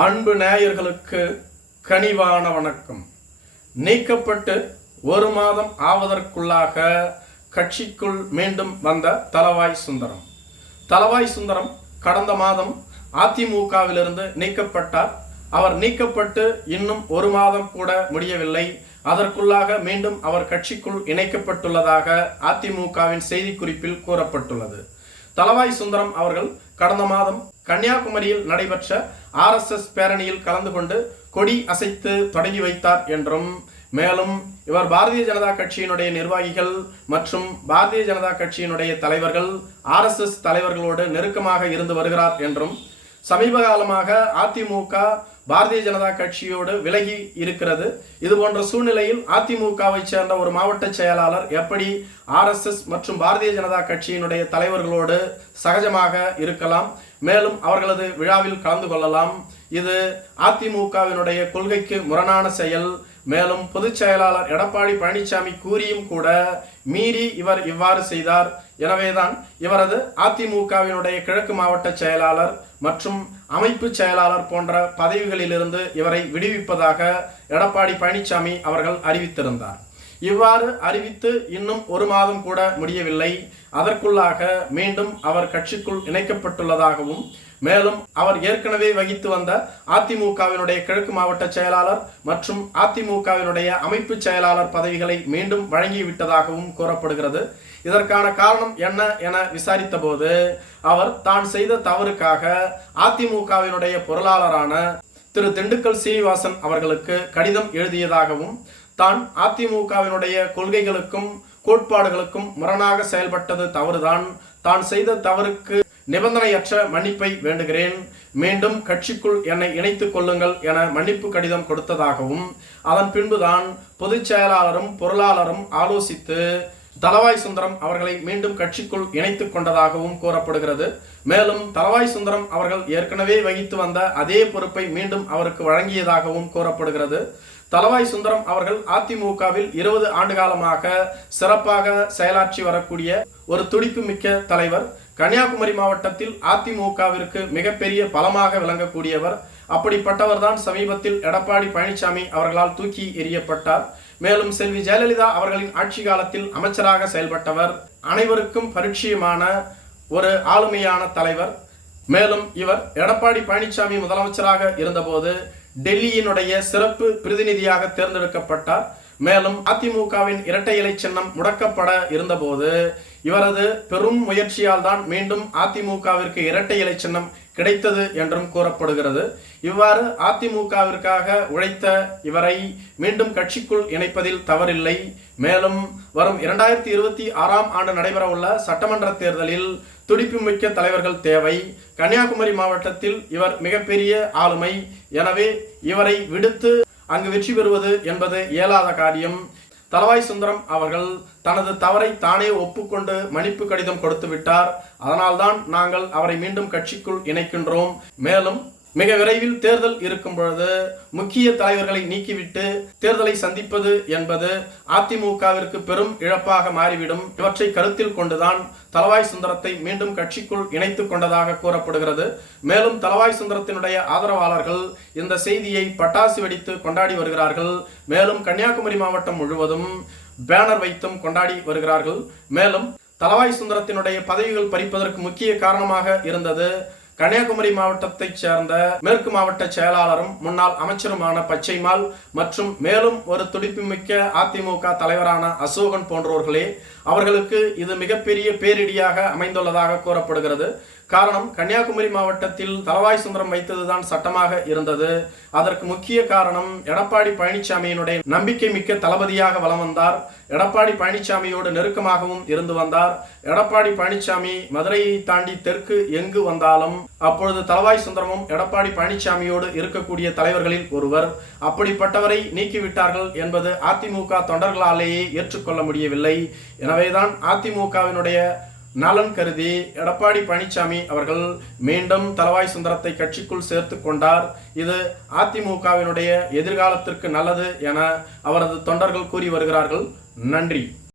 அன்பு நேயர்களுக்கு கனிவான வணக்கம். நீக்கப்பட்டு ஒரு மாதம் ஆவதற்குள்ளாக கட்சிக்குள் மீண்டும் வந்த தளவாய் சுந்தரம். தளவாய் சுந்தரம் கடந்த மாதம் அதிமுகவிலிருந்து நீக்கப்பட்டார். அவர் நீக்கப்பட்டு இன்னும் ஒரு மாதம் கூட முடியவில்லை. அதற்குள்ளாக மீண்டும் அவர் கட்சிக்குள் இணைக்கப்பட்டுள்ளதாக அதிமுகவின் செய்திக்குறிப்பில் கூறப்பட்டுள்ளது. தளவாய் சுந்தரம் அவர்கள் கடந்த மாதம் கன்னியாகுமரியில் நடைபெற்ற RSS பேரணியில் கலந்து கொண்டு கொடி அசைத்து தொடங்கி வைத்தார் என்றும், மேலும் இவர் பாரதிய ஜனதா கட்சியினுடைய நிர்வாகிகள் மற்றும் பாரதிய ஜனதா கட்சியினுடைய தலைவர்கள் RSS தலைவர்களோடு நெருக்கமாக இருந்து வருகிறார் என்றும், சமீப காலமாக அதிமுக பாரதிய ஜனதா கட்சியோடு விலகி இருக்கிறது. இது போன்ற சூழ்நிலையில் அதிமுகவை சேர்ந்த ஒரு மாவட்ட செயலாளர் எப்படி RSS மற்றும் பாரதிய ஜனதா கட்சியினுடைய தலைவர்களோடு சகஜமாக இருக்கலாம், மேலும் அவர்களது விழாவில் கலந்து கொள்ளலாம்? இது அதிமுகவினுடைய கொள்கைக்கு முரணான செயல். மேலும் பொதுச் செயலாளர் எடப்பாடி பழனிசாமி கூறியும் கூட மீறி இவர் இவ்வாறு செய்தார். எனவேதான் இவரது அதிமுகவினுடைய கிழக்கு மாவட்ட செயலாளர் மற்றும் அமைப்பு செயலாளர் போன்ற பதவிகளிலிருந்து இவரை விடுவிப்பதாக எடப்பாடி பழனிசாமி அவர்கள் அறிவித்திருந்தார். இவ்வாறு அறிவித்து இன்னும் ஒரு மாதம் கூட முடியவில்லை. அதற்குள்ளாக மீண்டும் அவர் கட்சிக்குள் இணைக்கப்பட்டுள்ளதாகவும், மேலும் அவர் ஏற்கனவே வகித்து வந்த அதிமுகவினுடைய கிழக்கு மாவட்ட செயலாளர் மற்றும் அதிமுகவினுடைய அமைப்பு செயலாளர் பதவிகளை மீண்டும் வழங்கிவிட்டதாகவும் கூறப்படுகிறது. இதற்கான காரணம் என்ன என விசாரித்த போது, அவர் தான் செய்த தவறுக்காக அதிமுகவினுடைய பொருளாளரான திரு திண்டுக்கல் சீனிவாசன் அவர்களுக்கு கடிதம் எழுதியதாகவும், தான் அதிமுகவினுடைய கொள்கைகளுக்கும் கோட்பாடுகளுக்கும் முரணாக செயல்பட்டது தவறுதான், தான் செய்த தவறுக்கு நிபந்தனையற்ற மன்னிப்பை வேண்டுகிறேன், மீண்டும் கட்சிக்குள் என்னை இணைத்துக் கொள்ளுங்கள் என மன்னிப்பு கடிதம் கொடுத்ததாகவும், அதன் பின்புதான் பொதுச் செயலாளரும் பொருளாளரும் ஆலோசித்து தளவாய் சுந்தரம் அவர்களை மீண்டும் கட்சிக்குள் இணைத்துக் கொண்டதாகவும் கூறப்படுகிறது. மேலும் தளவாய் சுந்தரம் அவர்கள் ஏற்கனவே வகித்து வந்த அதே பொறுப்பை மீண்டும் அவருக்கு வழங்கியதாகவும் கூறப்படுகிறது. தளவாய் சுந்தரம் அவர்கள் அதிமுகவில் 20 ஆண்டு காலமாக சிறப்பாக செயலாற்றி வரக்கூடிய ஒரு துடிப்பு மிக்க தலைவர். கன்னியாகுமரி மாவட்டத்தில் அதிமுகவிற்கு மிகப்பெரிய பலமாக விளங்கக்கூடியவர். அப்படிப்பட்டவர் தான் சமீபத்தில் எடப்பாடி பழனிசாமி அவர்களால் தூக்கி எறியப்பட்டார். மேலும் செல்வி ஜெயலலிதா அவர்களின் ஆட்சி காலத்தில் அமைச்சராக செயல்பட்டவர். அனைவருக்கும் பரிச்சயமான ஒரு ஆளுமையான தலைவர். மேலும் இவர் எடப்பாடி பழனிசாமி முதலமைச்சராக இருந்தபோது டெல்லியினுடைய சிறப்பு பிரதிநிதியாக தேர்ந்தெடுக்கப்பட்டார். மேலும் அதிமுகவின் இரட்டை இலை சின்னம் முடக்கப்பட இருந்தபோது இவரது பெரும் முயற்சியால் தான் மீண்டும் அதிமுகவிற்கு இரட்டை இலை சின்னம் கிடைத்தது என்றும் கூறப்படுகிறது. இவ்வாறு அதிமுகவிற்காக உழைத்த இவரை மீண்டும் கட்சிக்குள் இணைப்பதில் தவறில்லை. மேலும் வரும் 2026ஆம் ஆண்டு நடைபெறவுள்ள சட்டமன்ற தேர்தலில் துடிப்புமிக்க தலைவர்கள் தேவை. கன்னியாகுமரி மாவட்டத்தில் இவர் மிகப்பெரிய ஆளுமை. எனவே இவரை விடுத்து அங்கு வெற்றி பெறுவது என்பது இயலாத காரியம். தளவாய் சுந்தரம் அவர்கள் தனது தவறை தானே ஒப்புக்கொண்டு மன்னிப்பு கடிதம் கொடுத்து விட்டார். அதனால்தான் நாங்கள் அவரை மீண்டும் கட்சிக்குள் இணைக்கின்றோம். மேலும் மிக விரைவில் தேர்தல் இருக்கும் பொழுது முக்கிய தலைவர்களை நீக்கிவிட்டு தேர்தலை சந்திப்பது என்பது அதிமுகவிற்கு பெரும் இழப்பாக மாறிவிடும். இவற்றை கருத்தில் கொண்டுதான் தளவாய் சுந்தரத்தை மீண்டும் கட்சிக்குள் இணைத்துக் கொண்டதாக கூறப்படுகிறது. மேலும் தளவாய் சுந்தரத்தினுடைய ஆதரவாளர்கள் இந்த செய்தியை பட்டாசு வெடித்து கொண்டாடி வருகிறார்கள். மேலும் கன்னியாகுமரி மாவட்டம் முழுவதும் பேனர் வைத்தும் கொண்டாடி வருகிறார்கள். மேலும் தளவாய் சுந்தரத்தினுடைய பதவிகள் பறிப்பதற்கு முக்கிய காரணமாக இருந்தது கன்னியாகுமரி மாவட்டத்தைச் சேர்ந்த மேற்கு மாவட்ட செயலாளரும் முன்னாள் அமைச்சருமான பச்சைமால் மற்றும் மேலும் ஒரு துடிப்புமிக்க அதிமுக தலைவரான அசோகன் போன்றவர்களே. அவர்களுக்கு இது மிகப்பெரிய பேரிடியாக அமைந்துள்ளதாக கூறப்படுகிறது. காரணம், கன்னியாகுமரி மாவட்டத்தில் தளவாய் சுந்தரம் வைத்ததுதான் சட்டமாக இருந்தது. அதற்கு முக்கிய காரணம், எடப்பாடி பழனிசாமியினுடைய நம்பிக்கை மிக்க தளபதியாக வலம் வந்தார். எடப்பாடி பழனிசாமியோடு நெருக்கமாகவும் இருந்து வந்தார். எடப்பாடி பழனிசாமி மதுரையை தாண்டி தெற்கு எங்கு வந்தாலும் அப்பொழுது தளவாய் சுந்தரமும் எடப்பாடி பழனிசாமியோடு இருக்கக்கூடிய தலைவர்களில் ஒருவர். அப்படிப்பட்டவரை நீக்கிவிட்டார்கள் என்பது அதிமுக தொண்டர்களாலேயே ஏற்றுக்கொள்ள முடியவில்லை. எனவேதான் அதிமுகவினுடைய நலன் கருதி எடப்பாடி பழனிசாமி அவர்கள் மீண்டும் தளவாய் சுந்தரத்தை கட்சிக்குள் சேர்த்து கொண்டார். இது அதிமுகவினுடைய எதிர்காலத்திற்கு நல்லது என அவரது தொண்டர்கள் கூறி வருகிறார்கள். நன்றி.